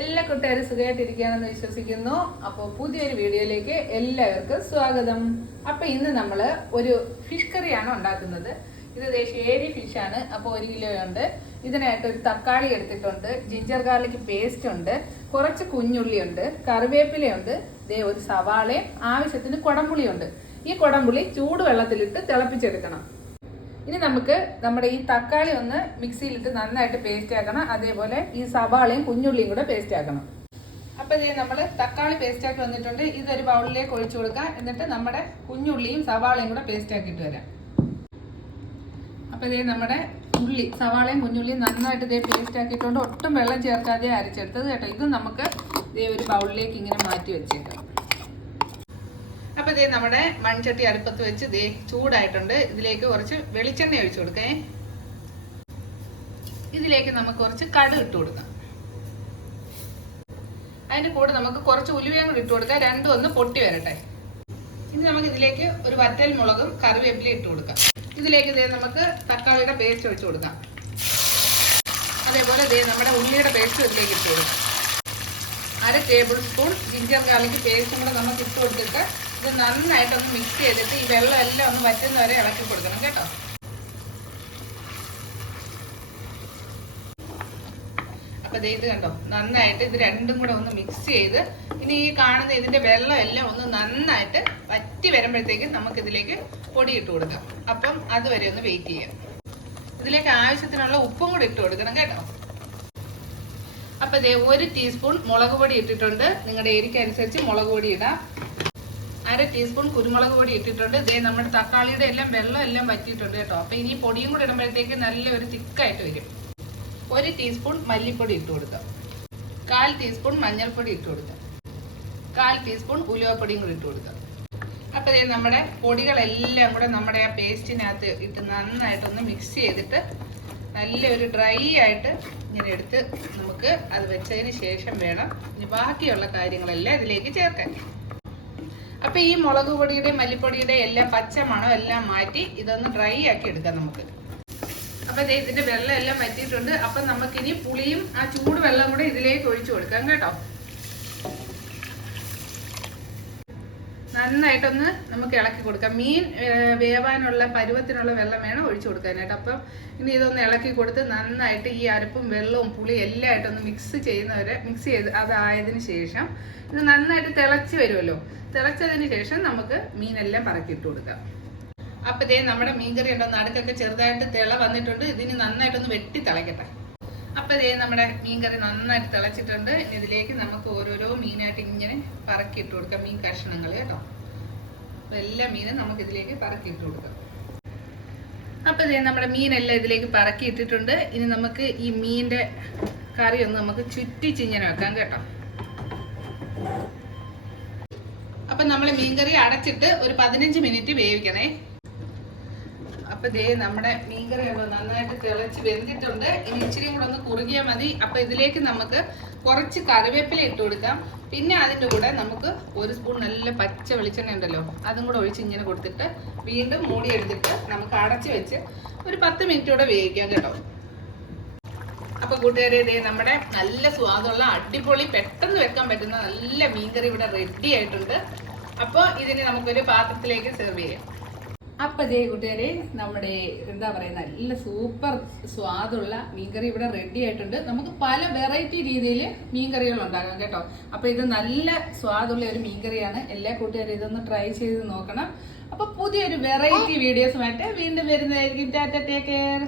എല്ലാ കൂട്ടുകാരും സുഖമായിട്ടിരിക്കുകയാണെന്ന് വിശ്വസിക്കുന്നു. അപ്പോൾ പുതിയൊരു വീഡിയോയിലേക്ക് എല്ലാവർക്കും സ്വാഗതം. അപ്പോൾ ഇന്ന് നമ്മൾ ഒരു ഫിഷ് കറിയാണ് ഉണ്ടാക്കുന്നത്. ഇത് ദേശേരി ഫിഷാണ്. അപ്പോൾ 1 കിലോ ഉണ്ട്. ഇതിനായിട്ട് ഒരു തക്കാളി എടുത്തിട്ടുണ്ട്, ജിഞ്ചർ ഗാർലിക് പേസ്റ്റ് ഉണ്ട്, കുറച്ച് കുഞ്ഞുള്ളി ഉണ്ട്, കറിവേപ്പിലയുണ്ട്, ഒരു സവാളയും ആവശ്യത്തിന് കുടംപുളിയുണ്ട്. ഈ കുടംപുളി ചൂടുവെള്ളത്തിലിട്ട് തിളപ്പിച്ചെടുക്കണം. ഇനി നമുക്ക് നമ്മുടെ ഈ തക്കാളി ഒന്ന് മിക്സിയിലിട്ട് നന്നായിട്ട് പേസ്റ്റ് ആക്കണം. അതേപോലെ ഈ സവാളയും കുഞ്ഞുള്ളിയും കൂടെ പേസ്റ്റ് ആക്കണം. അപ്പോൾ ഇത് നമ്മൾ തക്കാളി പേസ്റ്റ് ആക്കി വന്നിട്ടുണ്ട്. ഇതൊരു ബൗളിലേക്ക് ഒഴിച്ചു കൊടുക്കാം. എന്നിട്ട് നമ്മുടെ കുഞ്ഞുള്ളിയും സവാളയും കൂടെ പേസ്റ്റ് ആക്കിയിട്ട് വരാം. അപ്പോൾ ഇതേ നമ്മുടെ സവാളയും കുഞ്ഞുള്ളിയും നന്നായിട്ട് ഇതേ പേസ്റ്റ് ആക്കിയിട്ടുണ്ട്. ഒട്ടും വെള്ളം ചേർക്കാതെ അരച്ചെടുത്തത് കേട്ടോ. ഇത് നമുക്ക് ഇതേ ഒരു ബൗളിലേക്ക് ഇങ്ങനെ മാറ്റി വെച്ചേക്കാം. അപ്പോൾ ഇതേ നമ്മുടെ മൺചട്ടി അടുപ്പത്ത് വെച്ച് ഇതേ ചൂടായിട്ടുണ്ട്. ഇതിലേക്ക് കുറച്ച് വെളിച്ചെണ്ണ ഒഴിച്ചു കൊടുക്കേ. ഇതിലേക്ക് നമുക്ക് കുറച്ച് കടുക് ഇട്ട് കൊടുക്കാം. അതിന്റെ കൂടെ നമുക്ക് കുറച്ച് ഉലുവയും കൂടി ഇട്ട് കൊടുക്കാം. രണ്ടും ഒന്ന് പൊട്ടി വരട്ടെ. ഇനി നമുക്ക് ഇതിലേക്ക് ഒരു വറ്റൽ മുളകും കറിവേപ്പില ഇട്ട് കൊടുക്കാം. ഇതിലേക്ക് ഇതേ നമുക്ക് തക്കാളിയുടെ പേസ്റ്റ് ഒഴിച്ചു കൊടുക്കാം. അതേപോലെ ഇതേ നമ്മുടെ ഉള്ളിയുടെ പേസ്റ്റ് ഇതിലേക്ക് ഇട്ട് കൊടുക്കാം. 1/2 ടേബിൾ സ്പൂൺ ജിഞ്ചർ ഗാർലിക് പേസ്റ്റും കൂടെ നമുക്ക് ഇട്ട് കൊടുത്തിട്ട് ഇത് നന്നായിട്ടൊന്ന് മിക്സ് ചെയ്തിട്ട് ഈ വെള്ളം എല്ലാം ഒന്ന് വറ്റുന്ന വരെ ഇളക്കി കൊടുക്കണം കേട്ടോ. അപ്പൊ ഇത് കണ്ടോ, നന്നായിട്ട് ഇത് രണ്ടും കൂടെ ഒന്ന് മിക്സ് ചെയ്ത് ഇനി ഈ കാണുന്ന ഇതിന്റെ വെള്ളം എല്ലാം ഒന്ന് നന്നായിട്ട് വറ്റി വരുമ്പോഴത്തേക്കും നമുക്ക് ഇതിലേക്ക് പൊടി ഇട്ട് കൊടുക്കാം. അപ്പം അതുവരെ ഒന്ന് വെയിറ്റ് ചെയ്യാം. ഇതിലേക്ക് ആവശ്യത്തിനുള്ള ഉപ്പും കൂടെ ഇട്ട് കൊടുക്കണം കേട്ടോ. അപ്പൊ 1 ടീസ്പൂൺ മുളക് പൊടി ഇട്ടിട്ടുണ്ട്. നിങ്ങളുടെ എരിക്ക് അനുസരിച്ച് മുളക് പൊടി ഇടാം. 1/2 ടീസ്പൂൺ കുരുമുളക് പൊടി ഇട്ടിട്ടുണ്ട്. ഇതേ നമ്മുടെ തക്കാളിയുടെ എല്ലാം വെള്ളം എല്ലാം വറ്റിയിട്ടുണ്ട് കേട്ടോ. അപ്പൊ ഇനി പൊടിയും കൂടെ ഇടുമ്പോഴത്തേക്ക് നല്ലൊരു തിക്കായിട്ട് വരും. 1 ടീസ്പൂൺ മല്ലിപ്പൊടി ഇട്ട് കൊടുക്കാം. 1/4 ടീസ്പൂൺ മഞ്ഞൾപ്പൊടി ഇട്ട് കൊടുക്കാം. 1/4 ടീസ്പൂൺ ഉലുവപ്പൊടിയും കൂടി ഇട്ട് കൊടുക്കാം. അപ്പൊ നമ്മുടെ പൊടികളെല്ലാം കൂടെ നമ്മുടെ ആ പേസ്റ്റിനകത്ത് ഇട്ട് നന്നായിട്ടൊന്ന് മിക്സ് ചെയ്തിട്ട് നല്ലൊരു ഡ്രൈ ആയിട്ട് ഇങ്ങനെ എടുത്ത് നമുക്ക് അത് വെച്ചതിന് ശേഷം വേണം ഇനി ബാക്കിയുള്ള കാര്യങ്ങളെല്ലാം ഇതിലേക്ക് ചേർക്കാൻ. അപ്പൊ ഈ മുളക് പൊടിയുടെ മല്ലിപ്പൊടിയുടെ എല്ലാം പച്ചമണം എല്ലാം മാറ്റി ഇതൊന്ന് ഡ്രൈ ആക്കി എടുക്കാം നമുക്ക്. അപ്പൊ ഇതിന്റെ വെള്ളം എല്ലാം വറ്റിയിട്ടുണ്ട്. അപ്പൊ നമുക്കിനി പുളിയും ആ ചൂട് വെള്ളം കൂടെ ഇതിലേക്ക് ഒഴിച്ചു കൊടുക്കാം കേട്ടോ. നന്നായിട്ടൊന്ന് നമുക്ക് ഇളക്കി കൊടുക്കാം. മീൻ വേവാനുള്ള പരുവത്തിനുള്ള വെള്ളം വേണം ഒഴിച്ചു കൊടുക്കാനായിട്ട്. അപ്പം ഇനി ഇതൊന്ന് ഇളക്കി കൊടുത്ത് നന്നായിട്ട് ഈ അരപ്പും വെള്ളവും പുളിയും എല്ലാം ആയിട്ടൊന്ന് മിക്സ് ചെയ്ത് അതായതിനു ശേഷം ഇത് നന്നായിട്ട് തിളച്ച് വരുമല്ലോ. തിളച്ചതിന് ശേഷം നമുക്ക് മീനെല്ലാം പറക്കിയിട്ട് കൊടുക്കാം. അപ്പൊ നമ്മുടെ മീൻകറി ഉണ്ടോ നടുക്കൊക്കെ ചെറുതായിട്ട് തിള വന്നിട്ടുണ്ട്. ഇതിന് നന്നായിട്ടൊന്ന് വെട്ടി തിളക്കട്ടെ. അപ്പൊ നമ്മുടെ മീൻകറി നന്നായിട്ട് തിളച്ചിട്ടുണ്ട്. ഇതിലേക്ക് നമുക്ക് ഓരോരോ മീനായിട്ട് ഇങ്ങനെ പറക്കിയിട്ട് കൊടുക്കാം. മീൻ കഷ്ണങ്ങൾ കേട്ടോ. അപ്പൊ എല്ലാ മീനും നമുക്ക് ഇതിലേക്ക് പറക്കിയിട്ട് കൊടുക്കാം. അപ്പൊ നമ്മുടെ മീനെല്ലാം ഇതിലേക്ക് പറക്കിയിട്ടിട്ടുണ്ട്. ഇനി നമുക്ക് ഈ മീനിന്റെ കറി ഒന്ന് നമുക്ക് ചുറ്റിച്ചിങ്ങനെ വെക്കാം കേട്ടോ. അപ്പൊ നമ്മൾ മീൻകറി അടച്ചിട്ട് ഒരു 15 മിനിറ്റ് വേവിക്കണേ. അപ്പൊ നമ്മുടെ മീൻകറി നന്നായിട്ട് തിളച്ച് വെന്തിട്ടുണ്ട്. ഇനി ഇച്ചിരി കൂടെ ഒന്ന് കുറുകിയാൽ മതി. അപ്പൊ ഇതിലേക്ക് നമുക്ക് കുറച്ച് കറിവേപ്പില ഇട്ട് കൊടുക്കാം. പിന്നെ അതിൻ്റെ കൂടെ നമുക്ക് 1 സ്പൂൺ നല്ല പച്ച വെളിച്ചെണ്ണ ഉണ്ടല്ലോ, അതും കൂടെ ഒഴിച്ച് ഇങ്ങനെ കൊടുത്തിട്ട് വീണ്ടും മൂടി എടുത്തിട്ട് നമുക്ക് അടച്ച് വെച്ച് ഒരു 10 മിനിറ്റ് കൂടെ വേവിക്കാം കേട്ടോ. അപ്പൊ കൂട്ടുകാരെ നമ്മുടെ നല്ല സ്വാദുള്ള അടിപൊളി പെട്ടെന്ന് വെക്കാൻ പറ്റുന്ന നല്ല മീൻകറി ഇവിടെ റെഡി ആയിട്ടുണ്ട്. അപ്പോൾ ഇതിന് നമുക്കൊരു പാത്രത്തിലേക്ക് സെർവ് ചെയ്യാം. അപ്പൊ കൂട്ടുകാരെ നമ്മുടെ എന്താ പറയുക നല്ല സൂപ്പർ സ്വാദുള്ള മീൻകറി ഇവിടെ റെഡി ആയിട്ടുണ്ട്. നമുക്ക് പല വെറൈറ്റി രീതിയിൽ മീൻകറികൾ ഉണ്ടാകാം കേട്ടോ. അപ്പൊ ഇത് നല്ല സ്വാദുള്ള ഒരു മീൻകറിയാണ്. എല്ലാ കൂട്ടുകാരും ഇതൊന്ന് ട്രൈ ചെയ്ത് നോക്കണം. അപ്പൊ പുതിയൊരു വെറൈറ്റി വീഡിയോസുമായിട്ട് വീണ്ടും വരുന്നതായിരിക്കും. Tata, take care.